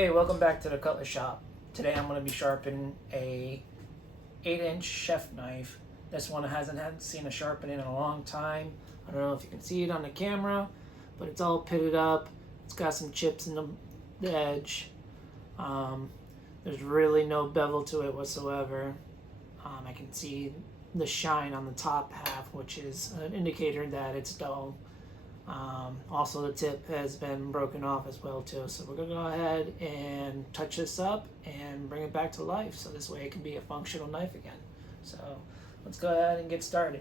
Hey, welcome back to the Cutler Shop. Today I'm going to be sharpening a 8-inch chef knife. This one hasn't seen a sharpening in a long time. I don't know if you can see it on the camera, but it's all pitted up. It's got some chips in the edge. There's really no bevel to it whatsoever. I can see the shine on the top half, which is an indicator that it's dull. Also the tip has been broken off as well too, so we're going to go ahead and touch this up and bring it back to life so this way it can be a functional knife again. So let's go ahead and get started.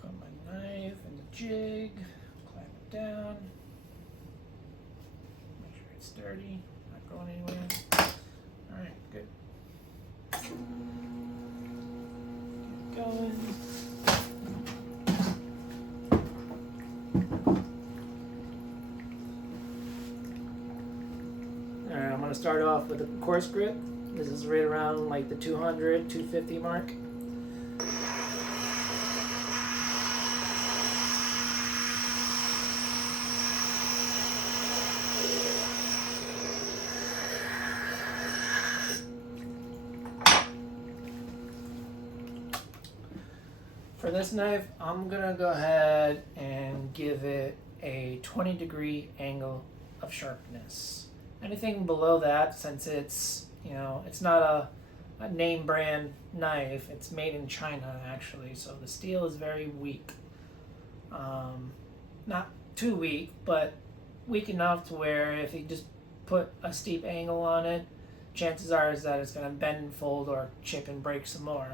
Put my knife in the jig, clamp it down, make sure it's sturdy, not going anywhere. Alright, good. Get it going. I'm going to start off with a coarse grip. This is right around like the 200, 250 mark. For this knife, I'm going to go ahead and give it a 20-degree angle of sharpness. Anything below that, since it's, it's not a name brand knife, it's made in China actually, so the steel is very weak. Not too weak, but weak enough to where if you just put a steep angle on it, chances are is that it's going to bend and fold or chip and break some more.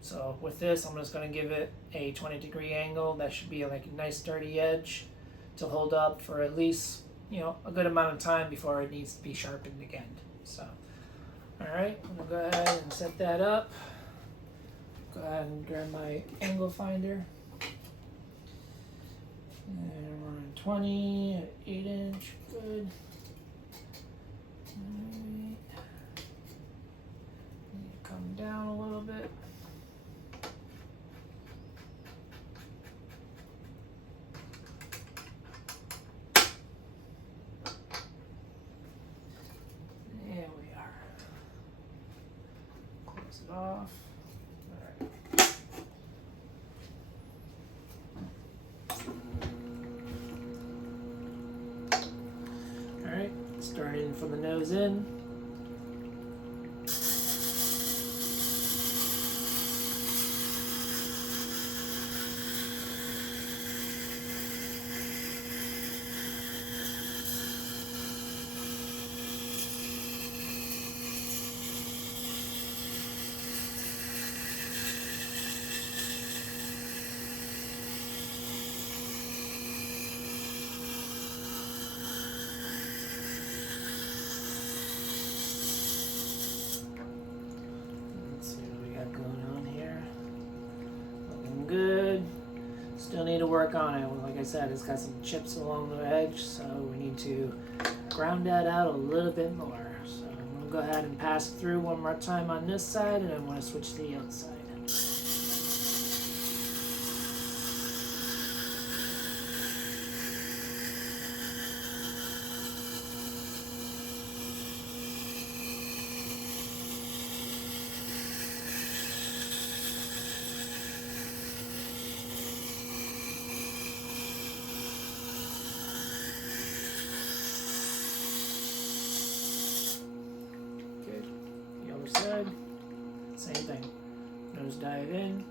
So with this, I'm just going to give it a 20-degree angle. That should be like a nice sturdy edge to hold up for at least a good amount of time before it needs to be sharpened again. So, alright, I'm going to go ahead and set that up. Go ahead and grab my angle finder. And we're on 20 at 8-inch, good. Alright. Need to come down a little bit. Off. All right, starting from the nose in. Good. Still need to work on it. Like I said, it's got some chips along the edge, so we need to ground that out a little bit more. So I'm going to go ahead and pass through one more time on this side, and I want to switch to the outside. Side, same thing. Nose dive in.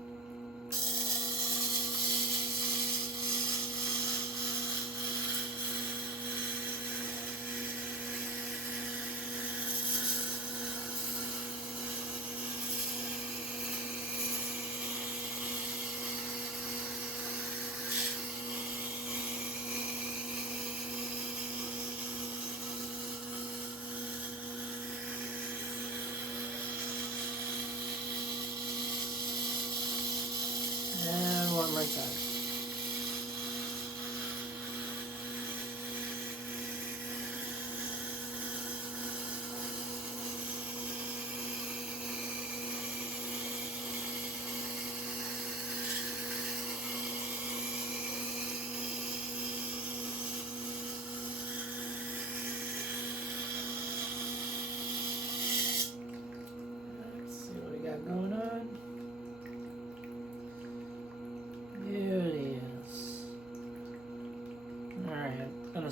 And one more time.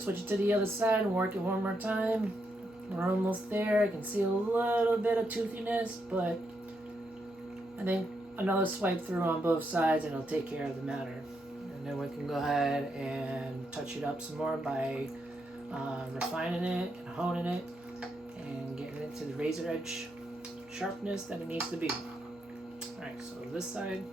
switch it to the other side and work it one more time. We're almost there. I can see a little bit of toothiness, but I think another swipe through on both sides and it'll take care of the matter. And then we can go ahead and touch it up some more by refining it and honing it and getting it to the razor edge sharpness that it needs to be. Alright, so this side.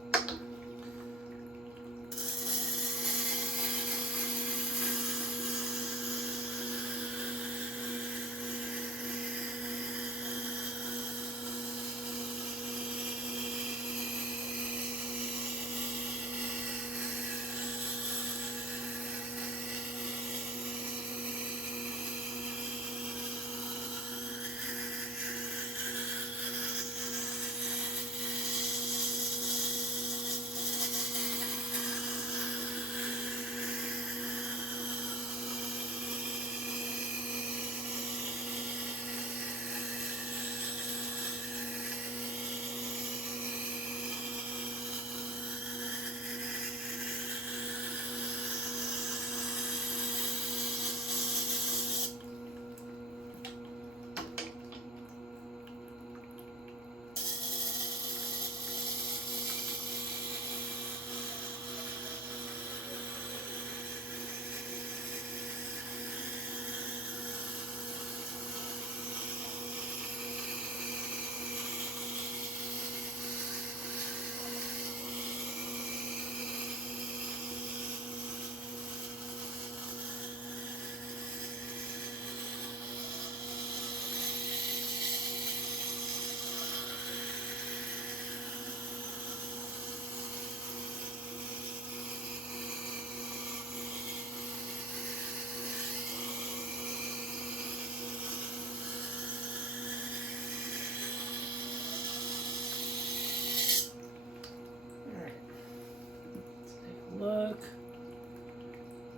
Look.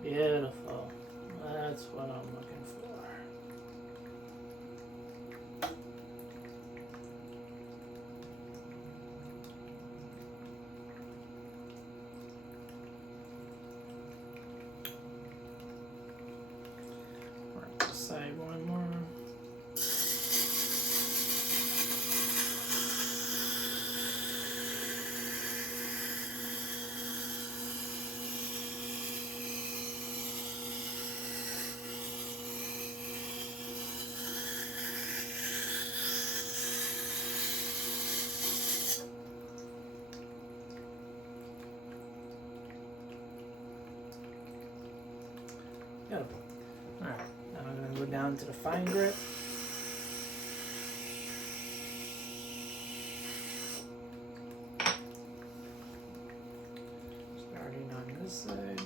Beautiful. That's what I'm looking for. Work this side one more. Beautiful. Alright, now I'm going to go down to the fine grip. Starting on this side.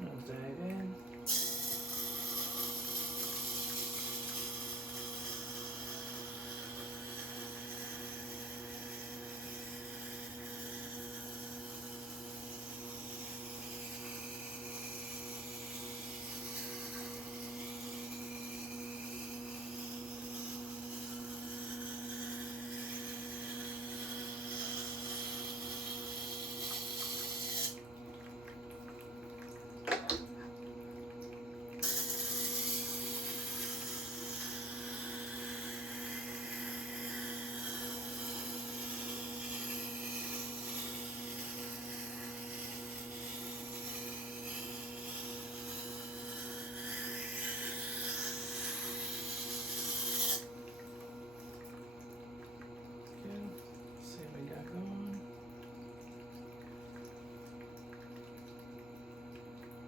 I'll dive in.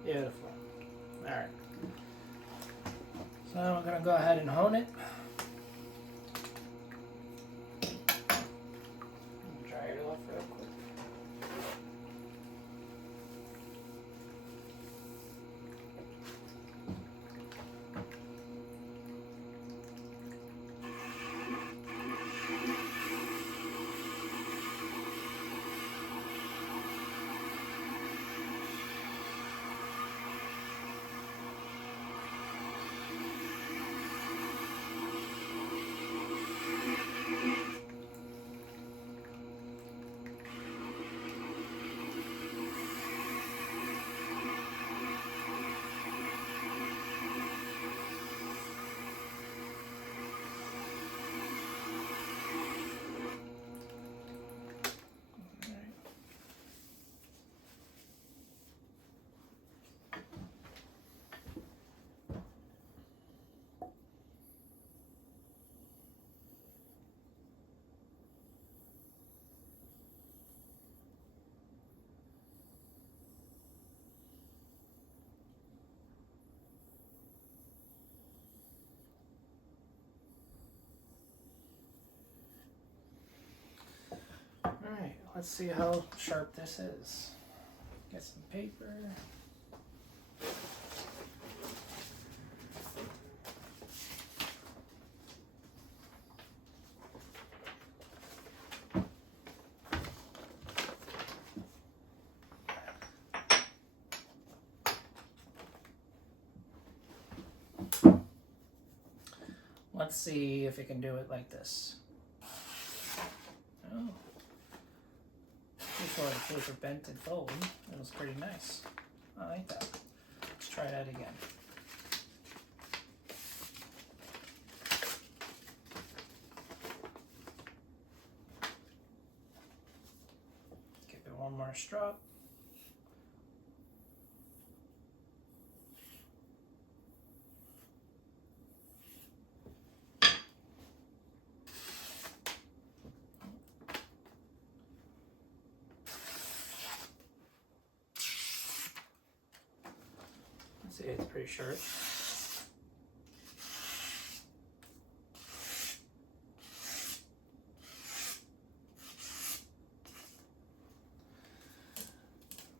Beautiful. Alright. So now we're going to go ahead and hone it. Dry it off real quick. let's see how sharp this is. Get some paper. Let's see if it can do it like this. Oh. Before the paper bent and folded, it was pretty nice. I like that. Let's try that again. Give it one more stroke. See, it's pretty sharp.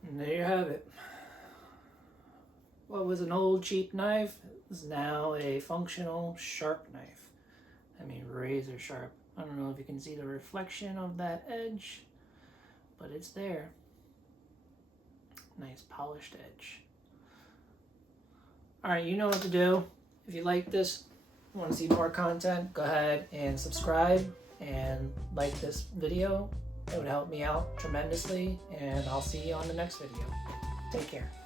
And there you have it. What was an old cheap knife is now a functional sharp knife. I mean, razor sharp. I don't know if you can see the reflection of that edge, but it's there. Nice polished edge. Alright, you know what to do. If you like this, want to see more content, go ahead and subscribe and like this video. It would help me out tremendously, and I'll see you on the next video. Take care.